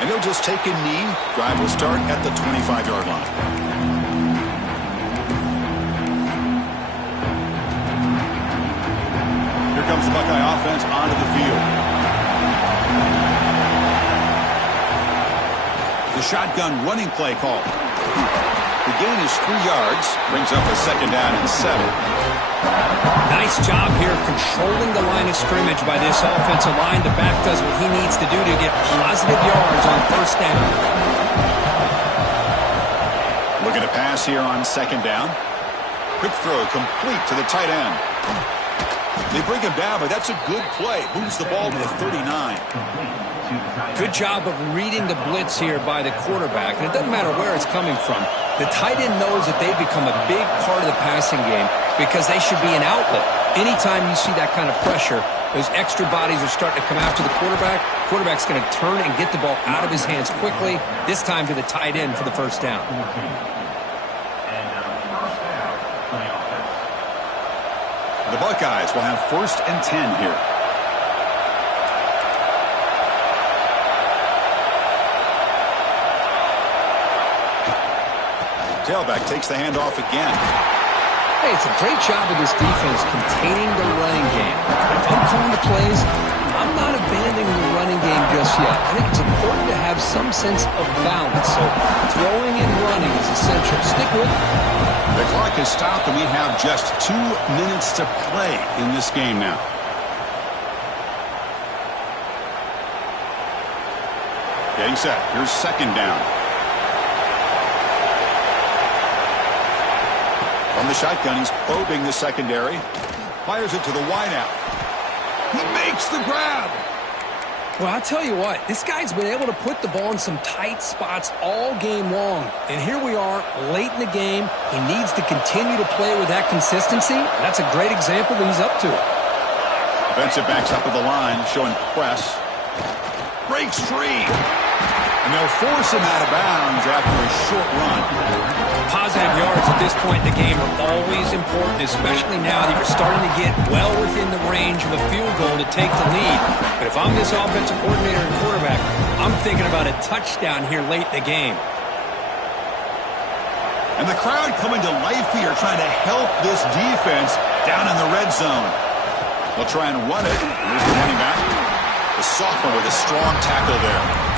And he'll just take a knee. Drive will start at the 25-yard line. Here comes the Buckeye offense onto the field. The shotgun running play call. The gain is 3 yards. Brings up a 2nd down and 7. Nice job here of controlling the line of scrimmage by this offensive line. The back does what he needs to do to get positive yards on 1st down. Looking to pass here on 2nd down. Quick throw complete to the tight end. They bring him down, but that's a good play. Moves the ball to the 39. Good job of reading the blitz here by the quarterback. And it doesn't matter where it's coming from. The tight end knows that they've become a big part of the passing game because they should be an outlet. Anytime you see that kind of pressure, those extra bodies are starting to come after the quarterback. Quarterback's going to turn and get the ball out of his hands quickly, this time to the tight end for the 1st down. The Buckeyes will have 1st and 10 here. Tailback takes the handoff again. Hey, it's a great job of this defense containing the running game. If I'm calling the plays, I'm not abandoning the running game just yet. I think it's important to have some sense of balance. So throwing and running is essential. Stick with it. The clock has stopped, and we have just 2 minutes to play in this game now. Getting set. Here's 2nd down. From the shotgun, he's probing the secondary. Fires it to the wideout. He makes the grab. Well, I'll tell you what, this guy's been able to put the ball in some tight spots all game long. And here we are, late in the game. He needs to continue to play with that consistency. That's a great example that he's up to it. Defensive backs up at the line, showing press. Breaks free. And they'll force him out of bounds after a short run. positive yards at this point in the game are always important, especially now that you're starting to get well within the range of a field goal to take the lead. But if I'm this offensive coordinator and quarterback, I'm thinking about a touchdown here late in the game. And the crowd coming to life here, trying to help this defense down in the red zone. They'll try and run it. Here's the running back. The sophomore with a strong tackle there.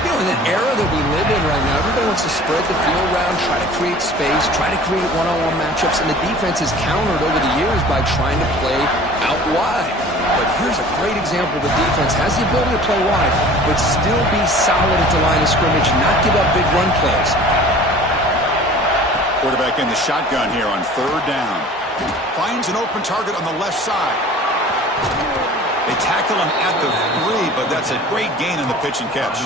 You know, in the era that we live in right now, everybody wants to spread the field around, try to create space, try to create one-on-one matchups, and the defense is countered over the years by trying to play out wide. But here's a great example. The defense has the ability to play wide, but still be solid at the line of scrimmage and not give up big run plays. Quarterback in the shotgun here on third down. Finds an open target on the left side. They tackle him at the 3, but that's a great gain in the pitch and catch.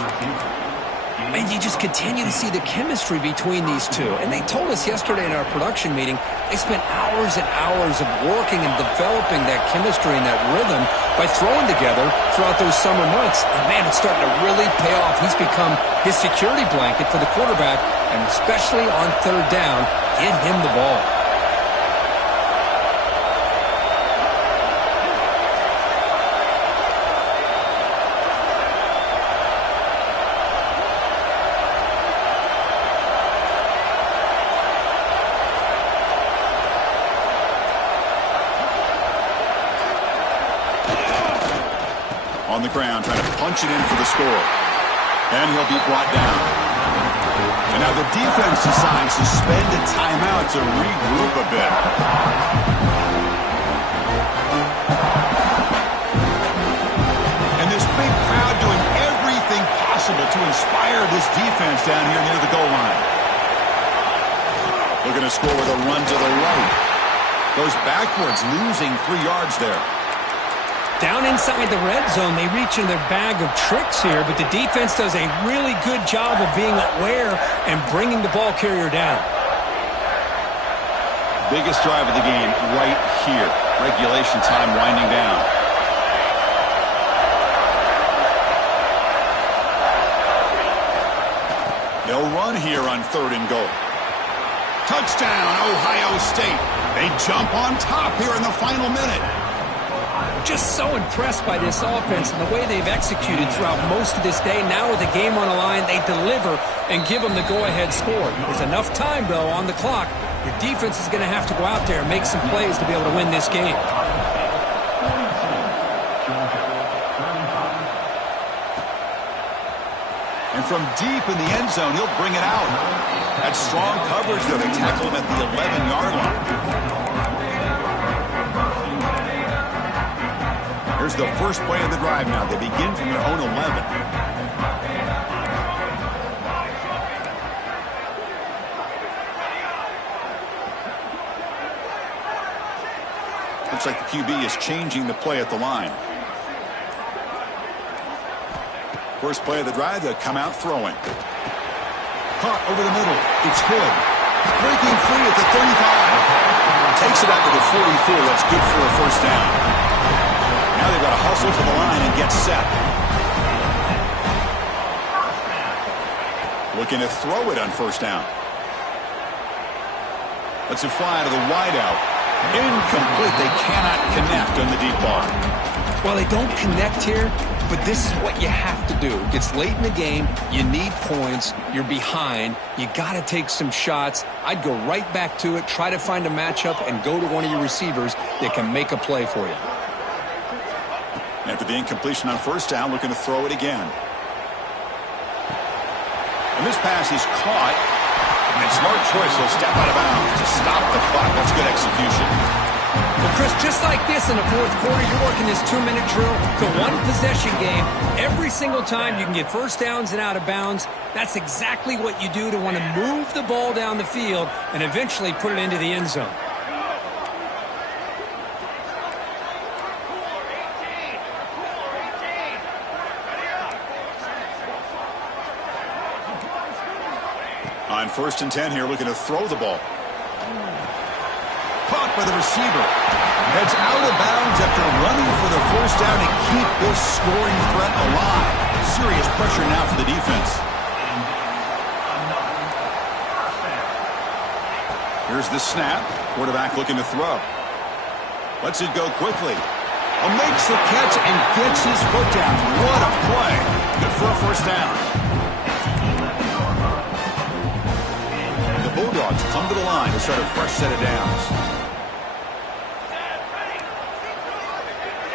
And you just continue to see the chemistry between these two. And they told us yesterday in our production meeting, they spent hours and hours of working and developing that chemistry and that rhythm by throwing together throughout those summer months. And, man, it's starting to really pay off. He's become his security blanket for the quarterback, and especially on third down, get him the ball. On the ground, trying to punch it in for the score. And he'll be brought down. And now the defense decides to spend a timeout to regroup a bit. And this big crowd doing everything possible to inspire this defense down here near the goal line. Looking to score with a run to the right. Goes backwards, losing 3 yards there. Down inside the red zone, they reach in their bag of tricks here, but the defense does a really good job of being aware and bringing the ball carrier down. Biggest drive of the game right here. Regulation time winding down. They'll run here on third and goal. Touchdown, Ohio State. They jump on top here in the final minute. Just so impressed by this offense and the way they've executed throughout most of this day. Now with the game on the line, they deliver and give them the go-ahead score. There's enough time, though, on the clock. Your defense is going to have to go out there and make some plays to be able to win this game. And from deep in the end zone, he'll bring it out. That's strong coverage, though. They tackle him at the 11-yard line. Here's the first play of the drive now. They begin from their own 11. Looks like the QB is changing the play at the line. First play of the drive, they'll come out throwing. Caught over the middle. It's good. Breaking free at the 35. Takes it out to the 44. That's good for a first down. Now they've got to hustle to the line and get set. Looking to throw it on first down. Let's it fly to the wideout. Incomplete. They cannot connect on the deep ball. Well, they don't connect here, but this is what you have to do. It's late in the game. You need points. You're behind. You got to take some shots. I'd go right back to it, try to find a matchup, and go to one of your receivers that can make a play for you. After the incompletion on first down, looking to throw it again. And this pass is caught. And smart choice, he'll step out of bounds to stop the clock. That's good execution. Well, Chris, just like this in the fourth quarter, you're working this 2-minute drill. It's a one-possession game. Every single time you can get first downs and out of bounds. That's exactly what you do to want to move the ball down the field and eventually put it into the end zone. On 1st and 10 here, looking to throw the ball. Caught by the receiver. Heads out of bounds after running for the first down to keep this scoring threat alive. Serious pressure now for the defense. Here's the snap. Quarterback looking to throw. Lets it go quickly. Makes the catch and gets his foot down. What a play. Good for a first down. The Bulldogs come to the line to start a fresh set of downs.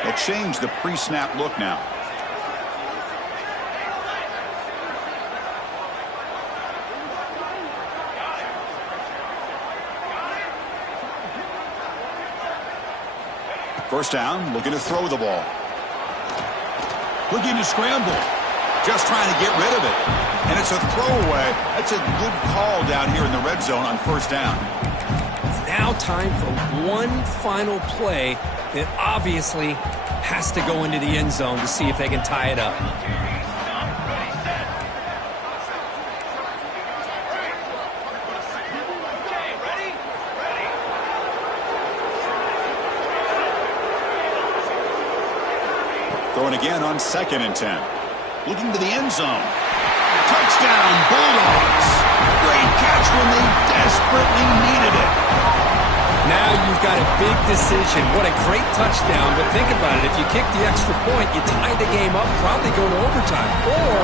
They'll change the pre-snap look now. First down, looking to throw the ball. Looking to scramble. Just trying to get rid of it. And it's a throwaway. That's a good call down here in the red zone on first down. It's now time for one final play that obviously has to go into the end zone to see if they can tie it up. Throwing again on 2nd and 10. Looking to the end zone. Touchdown, Bulldogs. Great catch when they desperately needed it. Now you've got a big decision. What a great touchdown, but think about it. If you kick the extra point, you tie the game up, probably go to overtime. Or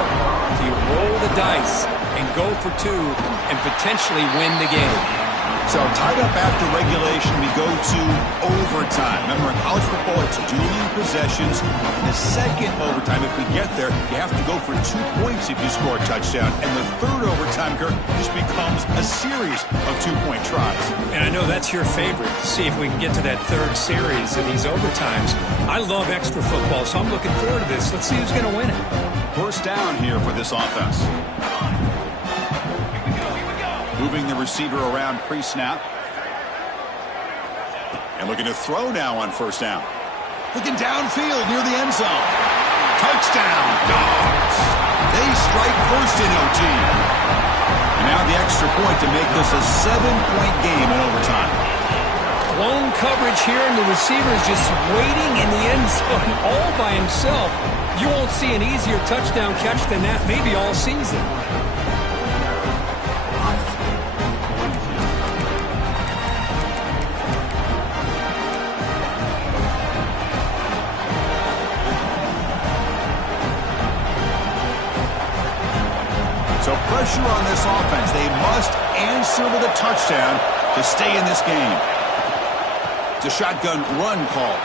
do you roll the dice and go for 2 and potentially win the game? So tied up after regulation, we go to overtime. Remember, in college football, it's dueling possessions. In the second overtime, if we get there, you have to go for 2 points if you score a touchdown. And the third overtime, Kirk, just becomes a series of 2-point tries. And I know that's your favorite. See if we can get to that third series of these overtimes. I love extra football, so I'm looking forward to this. Let's see who's going to win it. First down here for this offense. Moving the receiver around pre-snap. And looking to throw now on first down. Looking downfield near the end zone. Touchdown, Dogs. They strike first in OT. And now the extra point to make this a 7-point game in overtime. Lone coverage here, and the receiver is just waiting in the end zone all by himself. You won't see an easier touchdown catch than that maybe all season. So pressure on this offense. They must answer with a touchdown to stay in this game. It's a shotgun run call.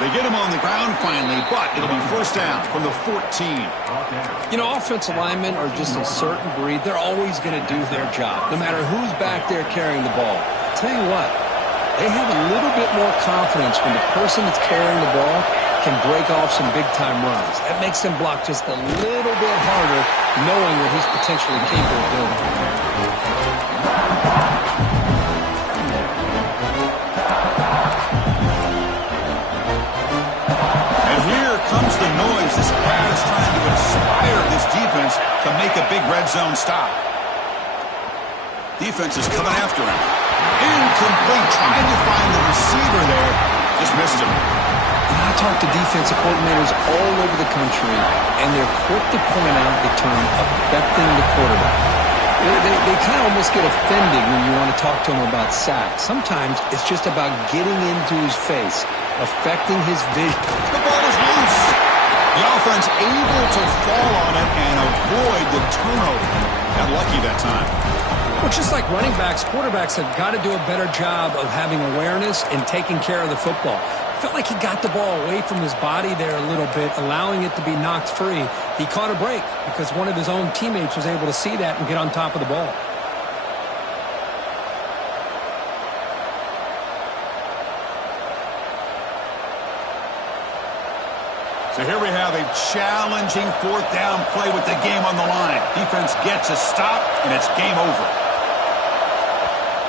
They get him on the ground finally, but it'll be first down from the 14. You know, offensive linemen are just a certain breed. They're always going to do their job, no matter who's back there carrying the ball. I'll tell you what, they have a little bit more confidence when the person that's carrying the ball can break off some big-time runs. That makes them block just a little bit harder, knowing what he's potentially capable of doing. And here comes the noise. This crowd is trying to inspire this defense to make a big red zone stop. Defense is coming after him. Incomplete, trying to find the receiver there. Just missed him. I talk to defensive coordinators all over the country, and they're quick to point out the term affecting the quarterback. They kind of almost get offended when you want to talk to them about sacks. Sometimes it's just about getting into his face, affecting his vision. The ball is loose. The offense able to fall on it and avoid the turnover. Got lucky that time. Well, just like running backs, quarterbacks have got to do a better job of having awareness and taking care of the football. Felt like he got the ball away from his body there a little bit, allowing it to be knocked free. He caught a break because one of his own teammates was able to see that and get on top of the ball. So here we have a challenging fourth down play with the game on the line. Defense gets a stop, and it's game over.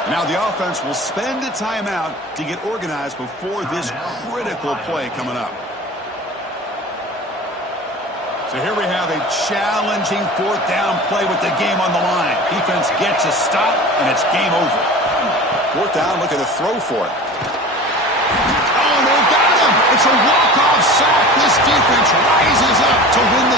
Now the offense will spend a timeout to get organized before this critical play coming up. So here we have a challenging fourth down play with the game on the line. Defense gets a stop, and it's game over. Fourth down, looking to throw for it. Oh, they got him! It's a walk-off sack. This defense rises up to win